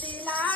Sila